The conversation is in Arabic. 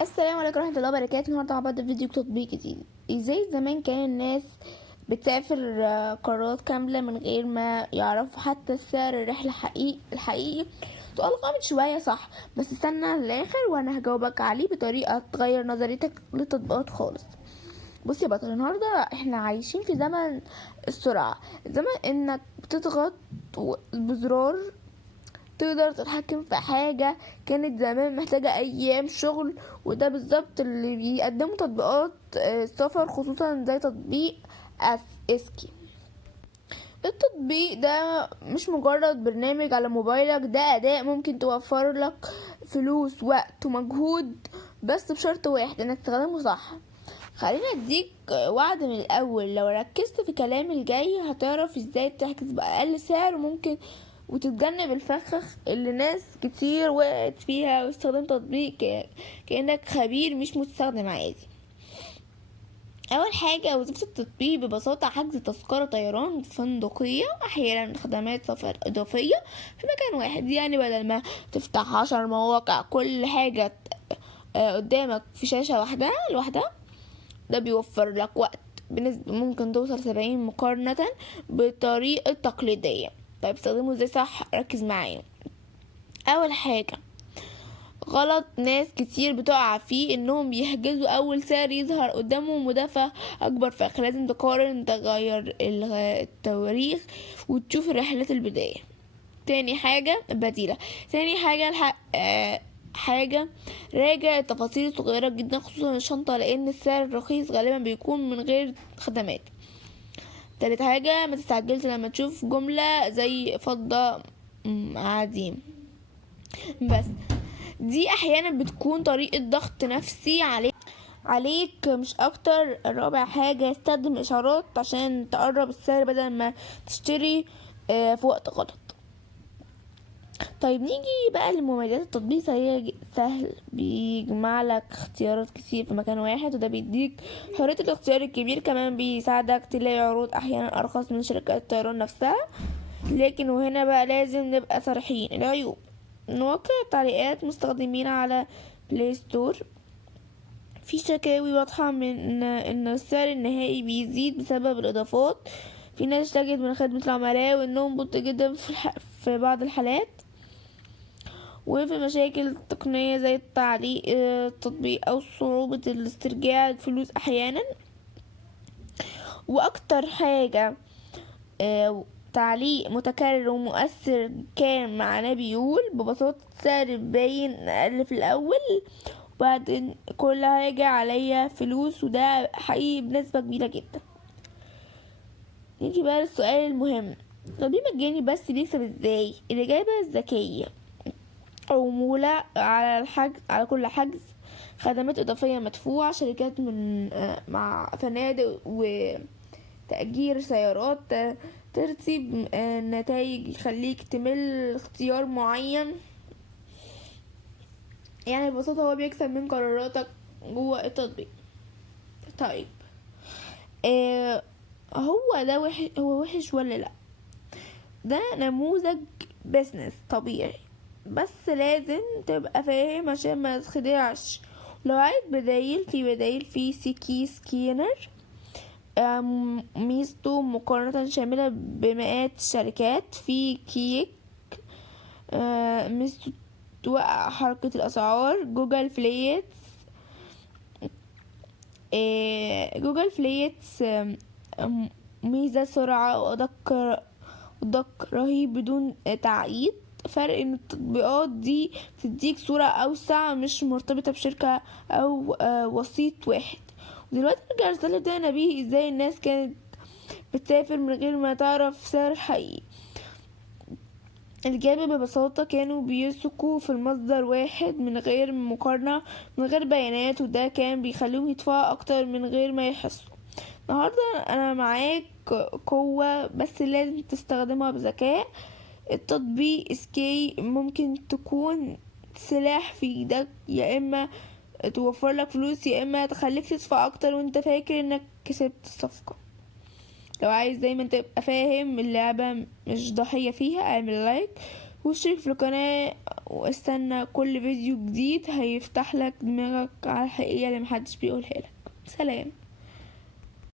السلام عليكم ورحمة الله وبركاته. النهاردة هبدأ فيديو تطبيق جديد. ازاي زمان كان الناس بتسافر قارات كاملة من غير ما يعرفوا حتى سعر الرحلة الحقيقي. سؤال غامض شوية صح، بس استنى للآخر وانا هجاوبك عليه بطريقة تغير نظريتك للتطبيقات خالص. بص يا بطل، النهاردة احنا عايشين في زمن السرعة، زمن انك بتضغط بزرار تقدر تتحكم في حاجة كانت زمان محتاجة أيام شغل. وده بالظبط اللي بيقدمه تطبيقات السفر، خصوصا زي تطبيق اسكي. التطبيق ده مش مجرد برنامج على موبايلك، ده أداة ممكن توفر لك فلوس وقت ومجهود، بس بشرط واحد انك تستخدمه صح. خلينا اديك وعد من الاول، لو ركزت في كلام الجاي هتعرف ازاي تحجز باقل سعر ممكن وتتجنب الفخخ اللي ناس كتير وقعت فيها واستخدام تطبيق كأنك خبير مش مستخدم عادي. اول حاجة، وظيفة التطبيق ببساطة حجز تذكرة طيران فندقية، احيانا خدمات سفر اضافية في مكان واحد. يعني بدل ما تفتح 10 مواقع كل حاجة قدامك في شاشة لوحدها، ده بيوفر لك وقت بنسبة ممكن توصل 70 مقارنة بالطريقة التقليدية. طيب استخدمه ازاي صح؟ ركز معايا. اول حاجة غلط ناس كتير بتقع فيه، انهم بيحجزوا اول سعر يظهر قدامهم وده اكبر فخ. لازم تقارن، تغير التواريخ وتشوف رحلات البداية. تاني حاجة بديلة. تاني حاجة حاجة راجع التفاصيل الصغيرة جدا، خصوصا الشنطة، لان السعر الرخيص غالبا بيكون من غير خدمات. تالت حاجة، ما تستعجلش لما تشوف جملة زي فضة عادي بس، دي احيانا بتكون طريقة ضغط نفسي عليك مش اكتر. رابع حاجة، استخدم اشارات عشان تقرب السعر بدل ما تشتري في وقت غلط. طيب نيجي بقى لمميزات التطبيق. سهل، بيجمع لك اختيارات كتير في مكان واحد، وده بيديك حرية الاختيار الكبير. كمان بيساعدك تلاقي عروض احيانا ارخص من شركات الطيران نفسها. لكن وهنا بقى لازم نبقى صريحين، العيوب: مواقع تعليقات مستخدمين على بلاي ستور، في شكاوي واضحة من ان السعر النهائي بيزيد بسبب الاضافات، في ناس اشتكت من خدمة العملاء وانهم بطيء جدا في بعض الحالات، وفي مشاكل تقنية زي تعليق التطبيق او صعوبة الاسترجاع الفلوس احيانا. واكتر حاجة تعليق متكرر ومؤثر كان معنا بيقول ببساطة سعر باين اقل في الاول وبعدين كل حاجة عليا فلوس، وده حقيقي بنسبة كبيرة جدا. نيجي بقى للسؤال المهم، تطبيق مجاني بس بيكسب ازاي؟ الإجابة الذكية: عمولة على الحجز، على كل حجز، خدمات إضافية مدفوعة، شركات من مع فنادق وتأجير سيارات، ترتيب نتائج يخليك تمل اختيار معين. يعني ببساطة هو بيكسب من قراراتك جوه التطبيق. طيب هو ده هو وحش ولا لا؟ ده نموذج بيزنس طبيعي، بس لازم تبقى فاهم عشان ما تخدعش. لو عايز بدايل، في بدايل في سيكي سكينر، ميزته مقارنة شاملة بمئات الشركات. في كيك، ميزته توقع حركة الأسعار. جوجل فليتس ميزة سرعة ودق رهيب بدون تعقيد. فرق ان التطبيقات دي تديك صورة اوسع، مش مرتبطة بشركة او وسيط واحد. ودلوقتي نرجع للسؤال بتاعنا بيه، ازاي الناس كانت بتسافر من غير ما تعرف سعر الحقيقي؟ الإجابة ببساطة كانوا بيثقوا في المصدر واحد من غير مقارنة، من غير بيانات، وده كان بيخليهم يدفعوا أكتر من غير ما يحسوا. النهاردة أنا معاك قوة، بس لازم تستخدمها بذكاء. التطبيق سكي ممكن تكون سلاح في ايدك، يا إما توفر لك فلوس يا إما تخليك تدفع أكتر وانت فاكر انك كسبت الصفقة. لو عايز دايما تبقى فاهم اللعبة مش ضحية فيها، اعمل لايك واشترك في القناة واستنى كل فيديو جديد هيفتح لك دماغك على الحقيقة اللي محدش بيقولها لك. سلام.